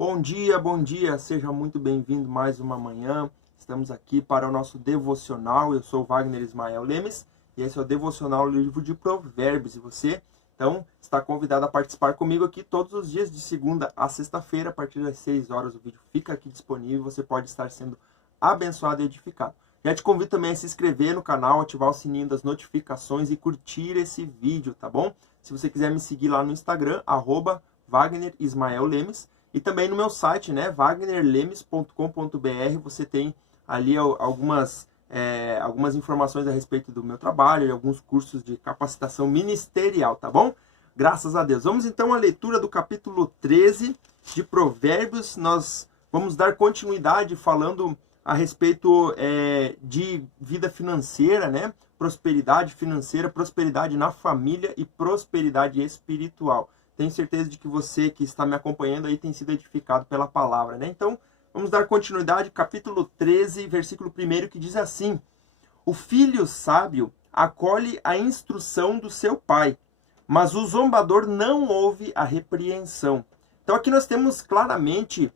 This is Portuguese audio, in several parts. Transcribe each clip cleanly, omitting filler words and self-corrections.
Bom dia, seja muito bem-vindo mais uma manhã. Estamos aqui para o nosso devocional. Eu sou Wagner Ismael Lemes e esse é o devocional livro de Provérbios. E você, então, está convidado a participar comigo aqui todos os dias, de segunda a sexta-feira, a partir das 6 horas. O vídeo fica aqui disponível, você pode estar sendo abençoado e edificado. Já te convido também a se inscrever no canal, ativar o sininho das notificações e curtir esse vídeo, tá bom? Se você quiser me seguir lá no Instagram, @Wagner Ismael Lemes. E também no meu site, né, wagnerlemes.com.br, você tem ali algumas informações a respeito do meu trabalho e alguns cursos de capacitação ministerial, tá bom? Graças a Deus. Vamos então à leitura do capítulo 13 de Provérbios. Nós vamos dar continuidade falando a respeito de vida financeira, né? Prosperidade financeira, prosperidade na família e prosperidade espiritual. Tenho certeza de que você que está me acompanhando aí tem sido edificado pela palavra, né? Então, vamos dar continuidade, capítulo 13, versículo 1, que diz assim: O filho sábio acolhe a instrução do seu pai, mas o zombador não ouve a repreensão. Então, aqui nós temos claramente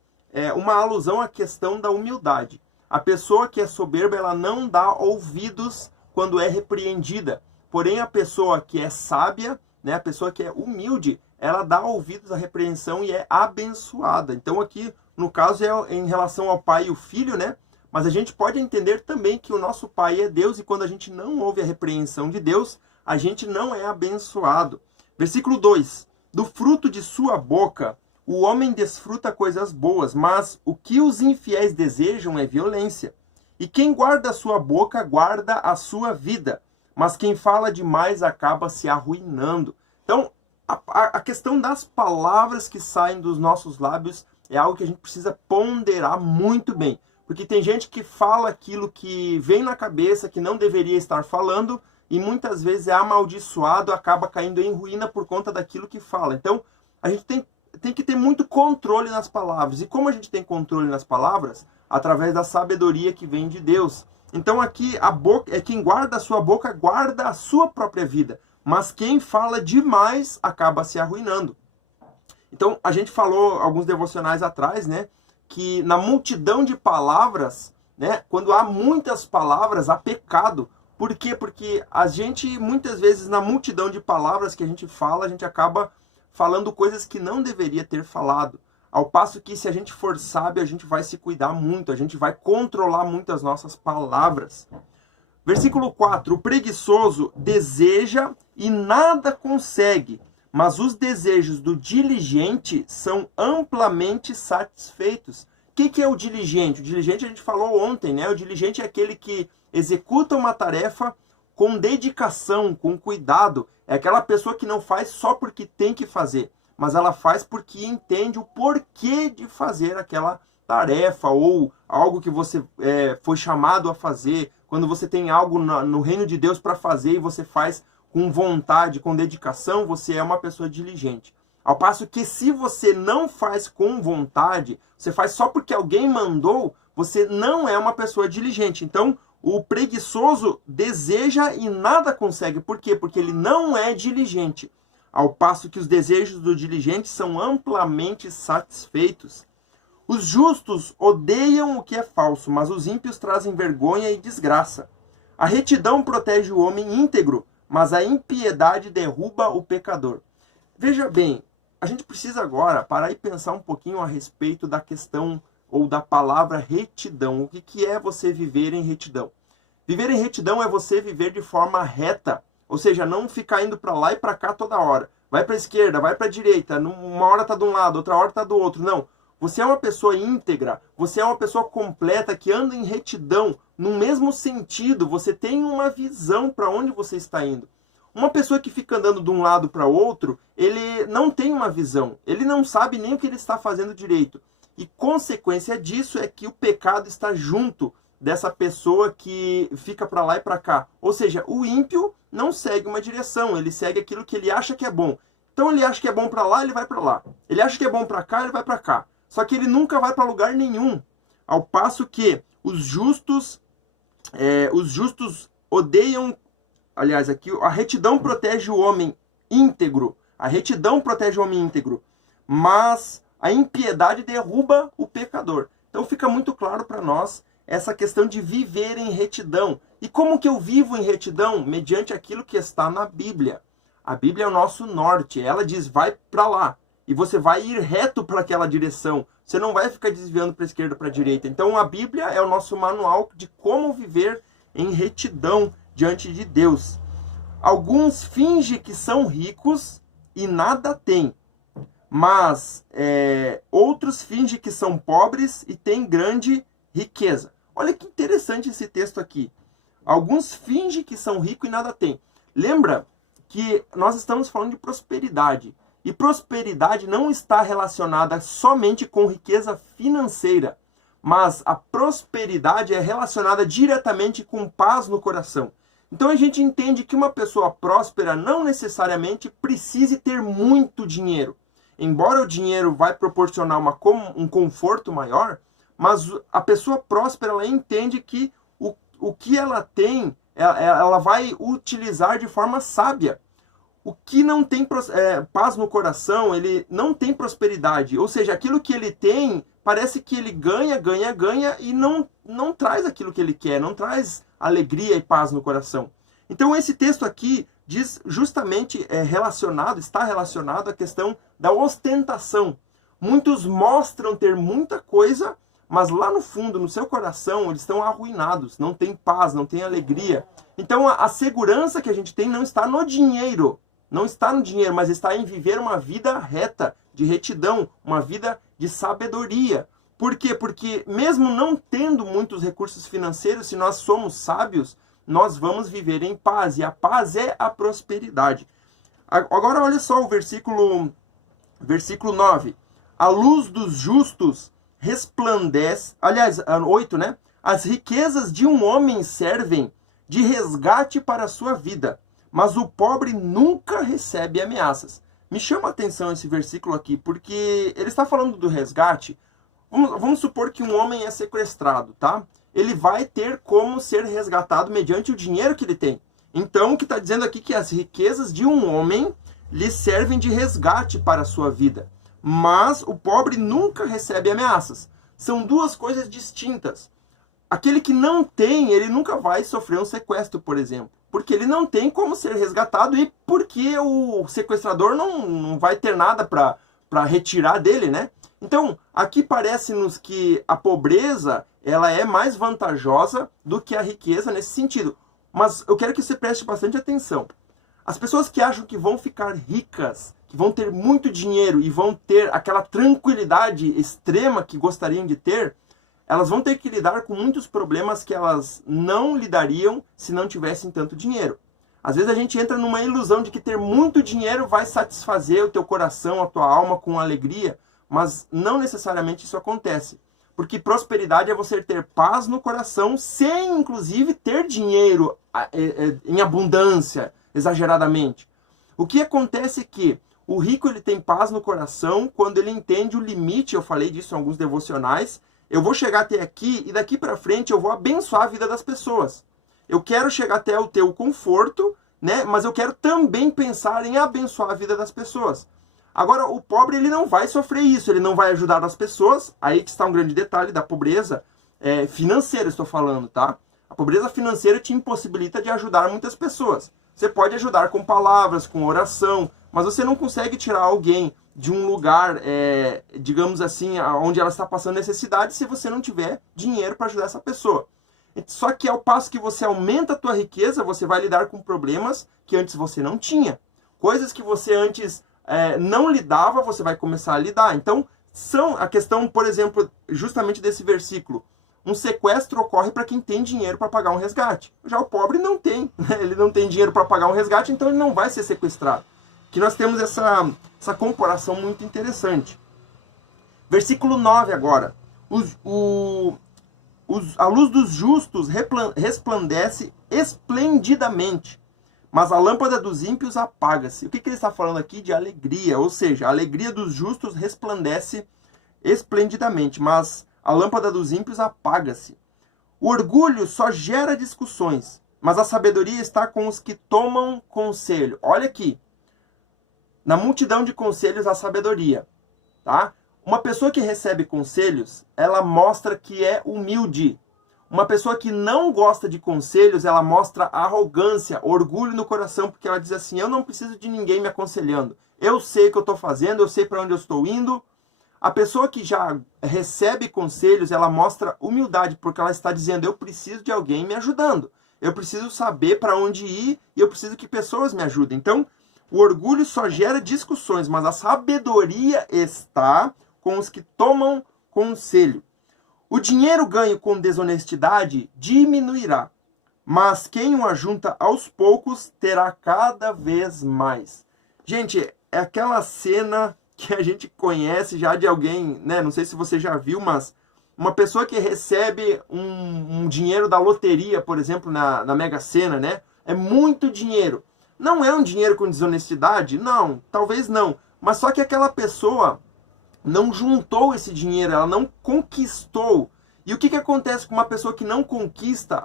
uma alusão à questão da humildade. A pessoa que é soberba, ela não dá ouvidos quando é repreendida. Porém, a pessoa que é sábia, né, a pessoa que é humilde, ela dá ouvidos à repreensão e é abençoada. Então aqui, no caso, é em relação ao pai e o filho, né? Mas a gente pode entender também que o nosso pai é Deus e quando a gente não ouve a repreensão de Deus, a gente não é abençoado. Versículo 2. Do fruto de sua boca, o homem desfruta coisas boas, mas o que os infiéis desejam é violência. E quem guarda a sua boca, guarda a sua vida, mas quem fala demais acaba se arruinando. Então, a questão das palavras que saem dos nossos lábios é algo que a gente precisa ponderar muito bem. Porque tem gente que fala aquilo que vem na cabeça, que não deveria estar falando, e muitas vezes é amaldiçoado, acaba caindo em ruína por conta daquilo que fala. Então, a gente tem que ter muito controle nas palavras. E como a gente tem controle nas palavras? Através da sabedoria que vem de Deus. Então aqui, a boca, quem guarda a sua boca, guarda a sua própria vida. Mas quem fala demais acaba se arruinando. Então, a gente falou alguns devocionais atrás, né? Que na multidão de palavras, né? Quando há muitas palavras, há pecado. Por quê? Porque a gente, muitas vezes, na multidão de palavras que a gente fala, a gente acaba falando coisas que não deveria ter falado. Ao passo que, se a gente for sábio, a gente vai se cuidar muito, a gente vai controlar muito as nossas palavras. Versículo 4. O preguiçoso deseja e nada consegue, mas os desejos do diligente são amplamente satisfeitos. O que é o diligente? O diligente a gente falou ontem, né? O diligente é aquele que executa uma tarefa com dedicação, com cuidado. É aquela pessoa que não faz só porque tem que fazer, mas ela faz porque entende o porquê de fazer aquela tarefa ou algo que você foi chamado a fazer. Quando você tem algo no reino de Deus para fazer e você faz com vontade, com dedicação, você é uma pessoa diligente. Ao passo que se você não faz com vontade, você faz só porque alguém mandou, você não é uma pessoa diligente. Então, o preguiçoso deseja e nada consegue. Por quê? Porque ele não é diligente. Ao passo que os desejos do diligente são amplamente satisfeitos. Os justos odeiam o que é falso, mas os ímpios trazem vergonha e desgraça. A retidão protege o homem íntegro, mas a impiedade derruba o pecador. Veja bem, a gente precisa agora parar e pensar um pouquinho a respeito da questão ou da palavra retidão. O que é você viver em retidão? Viver em retidão é você viver de forma reta, ou seja, não ficar indo para lá e para cá toda hora. Vai para a esquerda, vai para a direita, uma hora está de um lado, outra hora está do outro. Não. Você é uma pessoa íntegra, você é uma pessoa completa que anda em retidão, no mesmo sentido, você tem uma visão para onde você está indo. Uma pessoa que fica andando de um lado para outro, ele não tem uma visão, ele não sabe nem o que ele está fazendo direito. E consequência disso é que o pecado está junto dessa pessoa que fica para lá e para cá. Ou seja, o ímpio não segue uma direção, ele segue aquilo que ele acha que é bom. Então ele acha que é bom para lá, ele vai para lá. Ele acha que é bom para cá, ele vai para cá. Só que ele nunca vai para lugar nenhum. Ao passo que os justos odeiam. Aliás, aqui a retidão protege o homem íntegro. A retidão protege o homem íntegro. Mas A impiedade derruba o pecador. Então fica muito claro para nós essa questão de viver em retidão. E como que eu vivo em retidão? Mediante aquilo que está na Bíblia. A Bíblia é o nosso norte. Ela diz, vai para lá. E você vai ir reto para aquela direção. Você não vai ficar desviando para a esquerda ou para a direita. Então a Bíblia é o nosso manual de como viver em retidão diante de Deus. Alguns fingem que são ricos e nada têm. Mas outros fingem que são pobres e têm grande riqueza. Olha que interessante esse texto aqui. Alguns fingem que são ricos e nada têm. Lembra que nós estamos falando de prosperidade. E prosperidade não está relacionada somente com riqueza financeira. Mas a prosperidade é relacionada diretamente com paz no coração. Então a gente entende que uma pessoa próspera não necessariamente precise ter muito dinheiro. Embora o dinheiro vai proporcionar um conforto maior, mas a pessoa próspera ela entende que o que ela tem, ela vai utilizar de forma sábia. O que não tem paz no coração, ele não tem prosperidade. Ou seja, aquilo que ele tem, parece que ele ganha e não traz aquilo que ele quer, não traz alegria e paz no coração. Então esse texto aqui diz justamente está relacionado à questão da ostentação. Muitos mostram ter muita coisa, mas lá no fundo, no seu coração, eles estão arruinados, não tem paz, não tem alegria. Então a segurança que a gente tem não está no dinheiro, mas está em viver uma vida reta, de retidão, uma vida de sabedoria. Por quê? Porque mesmo não tendo muitos recursos financeiros, se nós somos sábios, nós vamos viver em paz. E a paz é a prosperidade. Agora olha só o versículo 9. A luz dos justos resplandece... Aliás, 8, né? As riquezas de um homem servem de resgate para a sua vida, mas o pobre nunca recebe ameaças. Me chama a atenção esse versículo aqui, porque ele está falando do resgate. Vamos supor que um homem é sequestrado, tá? Ele vai ter como ser resgatado mediante o dinheiro que ele tem. Então, o que está dizendo aqui é que as riquezas de um homem lhe servem de resgate para a sua vida. Mas o pobre nunca recebe ameaças. São duas coisas distintas. Aquele que não tem, ele nunca vai sofrer um sequestro, por exemplo. Porque ele não tem como ser resgatado e porque o sequestrador não vai ter nada para retirar dele, né? Então, aqui parece-nos que a pobreza ela é mais vantajosa do que a riqueza nesse sentido. Mas eu quero que você preste bastante atenção. As pessoas que acham que vão ficar ricas, que vão ter muito dinheiro e vão ter aquela tranquilidade extrema que gostariam de ter, elas vão ter que lidar com muitos problemas que elas não lidariam se não tivessem tanto dinheiro. Às vezes a gente entra numa ilusão de que ter muito dinheiro vai satisfazer o teu coração, a tua alma com alegria, mas não necessariamente isso acontece. Porque prosperidade é você ter paz no coração sem, inclusive, ter dinheiro em abundância, exageradamente. O que acontece é que o rico ele tem paz no coração quando ele entende o limite, eu falei disso em alguns devocionais, eu vou chegar até aqui e daqui para frente eu vou abençoar a vida das pessoas. Eu quero chegar até o teu conforto, né? Mas eu quero também pensar em abençoar a vida das pessoas. Agora, o pobre ele não vai sofrer isso, ele não vai ajudar as pessoas. Aí que está um grande detalhe da pobreza financeira, estou falando, tá? A pobreza financeira te impossibilita de ajudar muitas pessoas. Você pode ajudar com palavras, com oração, mas você não consegue tirar alguém de um lugar, digamos assim, onde ela está passando necessidade se você não tiver dinheiro para ajudar essa pessoa. Só que ao passo que você aumenta a tua riqueza, você vai lidar com problemas que antes você não tinha. Coisas que você antes não lidava, você vai começar a lidar. Então, a questão, por exemplo, justamente desse versículo. Um sequestro ocorre para quem tem dinheiro para pagar um resgate. Já o pobre não tem. Ele não tem dinheiro para pagar um resgate, então ele não vai ser sequestrado. Que nós temos essa comparação muito interessante. Versículo 9 agora. A luz dos justos resplandece esplendidamente, mas a lâmpada dos ímpios apaga-se. O que ele está falando aqui? De alegria, ou seja, a alegria dos justos resplandece esplendidamente, mas a lâmpada dos ímpios apaga-se. O orgulho só gera discussões, mas a sabedoria está com os que tomam conselho. Olha aqui, na multidão de conselhos há sabedoria, tá? Uma pessoa que recebe conselhos, ela mostra que é humilde. Uma pessoa que não gosta de conselhos, ela mostra arrogância, orgulho no coração, porque ela diz assim, eu não preciso de ninguém me aconselhando. Eu sei o que eu estou fazendo, eu sei para onde eu estou indo. A pessoa que já recebe conselhos, ela mostra humildade, porque ela está dizendo, eu preciso de alguém me ajudando. Eu preciso saber para onde ir e eu preciso que pessoas me ajudem. Então, o orgulho só gera discussões, mas a sabedoria está com os que tomam conselho. O dinheiro ganho com desonestidade diminuirá, mas quem o ajunta aos poucos terá cada vez mais. Gente, é aquela cena que a gente conhece já de alguém, né? Não sei se você já viu, mas uma pessoa que recebe um dinheiro da loteria, por exemplo, na Mega Sena, né? É muito dinheiro. Não é um dinheiro com desonestidade? Não, talvez não. Mas só que aquela pessoa não juntou esse dinheiro, ela não conquistou. E o que acontece com uma pessoa que não conquista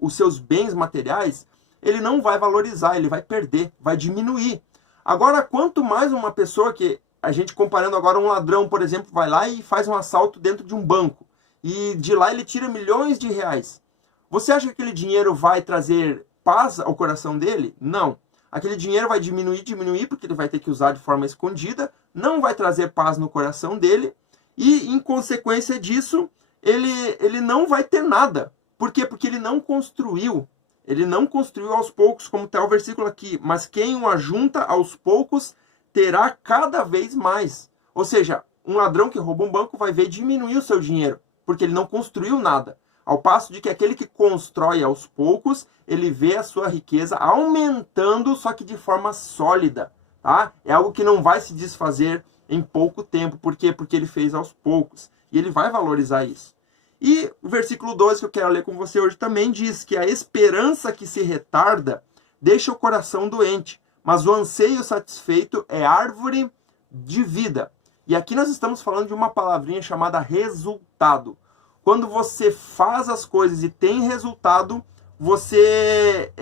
os seus bens materiais? Ele não vai valorizar, ele vai perder, vai diminuir. Agora, quanto mais uma pessoa que, a gente comparando agora um ladrão, por exemplo, vai lá e faz um assalto dentro de um banco. E de lá ele tira milhões de reais. Você acha que aquele dinheiro vai trazer paz ao coração dele? Não. Aquele dinheiro vai diminuir, porque ele vai ter que usar de forma escondida, não vai trazer paz no coração dele, e em consequência disso, ele não vai ter nada. Por quê? Porque ele não construiu. Ele não construiu aos poucos, como está o versículo aqui. Mas quem o ajunta aos poucos terá cada vez mais. Ou seja, um ladrão que rouba um banco vai ver diminuir o seu dinheiro, porque ele não construiu nada. Ao passo de que aquele que constrói aos poucos, ele vê a sua riqueza aumentando, só que de forma sólida. Tá? É algo que não vai se desfazer em pouco tempo. Por quê? Porque ele fez aos poucos. E ele vai valorizar isso. E o versículo 12 que eu quero ler com você hoje também diz que a esperança que se retarda deixa o coração doente, mas o anseio satisfeito é árvore de vida. E aqui nós estamos falando de uma palavrinha chamada resultado. Quando você faz as coisas e tem resultado, você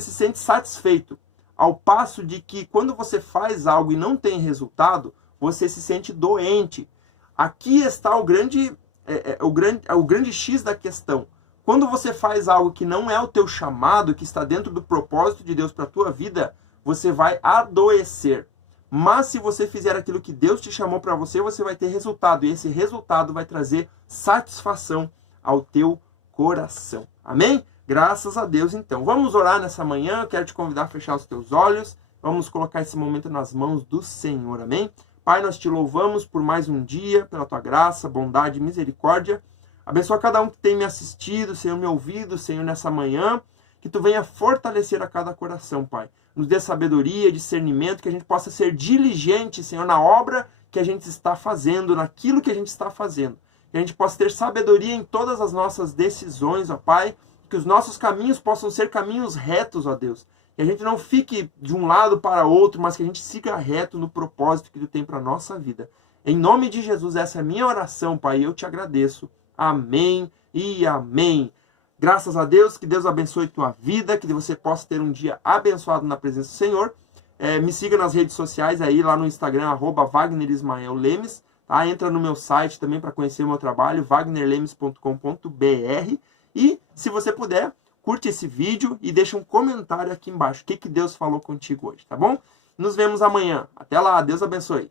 se sente satisfeito. Ao passo de que quando você faz algo e não tem resultado, você se sente doente. Aqui está o grande X da questão. Quando você faz algo que não é o teu chamado, que está dentro do propósito de Deus para a tua vida, você vai adoecer. Mas se você fizer aquilo que Deus te chamou para você, você vai ter resultado. E esse resultado vai trazer satisfação ao teu coração. Amém? Graças a Deus, então. Vamos orar nessa manhã. Eu quero te convidar a fechar os teus olhos. Vamos colocar esse momento nas mãos do Senhor. Amém? Pai, nós te louvamos por mais um dia, pela tua graça, bondade e misericórdia. Abençoa cada um que tem me assistido, Senhor, me ouvido, Senhor, nessa manhã. Que tu venha fortalecer a cada coração, Pai. Nos dê sabedoria, discernimento, que a gente possa ser diligente, Senhor, na obra que a gente está fazendo, naquilo que a gente está fazendo. Que a gente possa ter sabedoria em todas as nossas decisões, ó Pai. Que os nossos caminhos possam ser caminhos retos, ó Deus. Que a gente não fique de um lado para outro, mas que a gente siga reto no propósito que tu tem para a nossa vida. Em nome de Jesus, essa é a minha oração, Pai, e eu te agradeço. Amém e amém. Graças a Deus, que Deus abençoe tua vida, que você possa ter um dia abençoado na presença do Senhor. Me siga nas redes sociais aí, lá no Instagram, @WagnerIsmaelLemes. Tá? Entra no meu site também para conhecer o meu trabalho, wagnerlemes.com.br. E, se você puder, curte esse vídeo e deixa um comentário aqui embaixo. O que Deus falou contigo hoje, tá bom? Nos vemos amanhã. Até lá, Deus abençoe.